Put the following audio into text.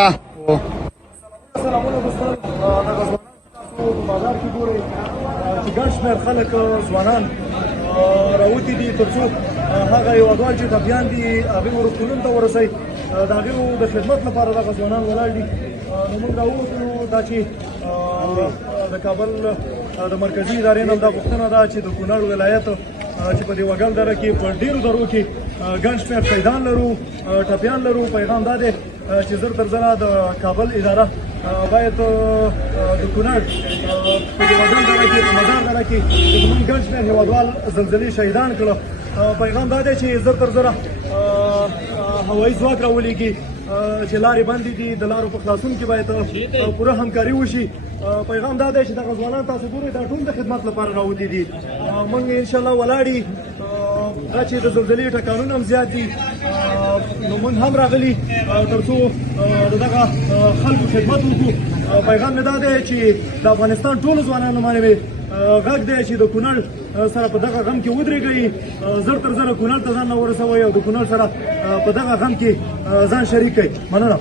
سلامونه دوستان دغه ځوانان تاسو په بازار کې ګورئ چې ګڼ شمېر خلک ځوانان راوتي دي تر څو هغه هېوادوال چې ټپیان دي هغوی روغتونونو ته ورسوي د هغوی د خدمت لپاره دغه ځوانان ولاړ دي. نو موږ راووتلو دا چې د کابل د مرکزي ادارې نه دا غوښتنه ده چې د کونړ ولایت چې په دې وګل دره کې په ډېرو درو کې ګڼ شمېر شهیدان لرو، ټپیان لرو. پیغام دا دی چې زر تر زره د کابل اداره باید د کونړ په دې وګل دره کې په مزار دره کې زموږ ګڼ شمېر هېوادوال زلزلې شهیدان کړه. پیغام دا دی چې زر تر زره هوایي ځواک راولېږي چې لارې بندې دي، د لارو په خلاصون کې باید پوره همکاري وشي. پیغام دا دی چې دغه ځوانان تاسو ګورئ دا ټول د خدمت لپاره راوتي دي. موږ انشاءالله ولاړ یو دا چې د زلزلې ټکانونه هم زیات دي نو موږ هم راغلي تر څو د دغه خلکو خدمت وکړو. پیغام مې دا دی چې د افغانستان ټولو ځوانانو باندې مې غږ دی چې د کونړ سره په دغه غم کې ودرېږئ، زر تر زره کونړ ته ځان ورسوئ او د کونړ سره په دغه غم کې ځان شریک کړئ. مننه.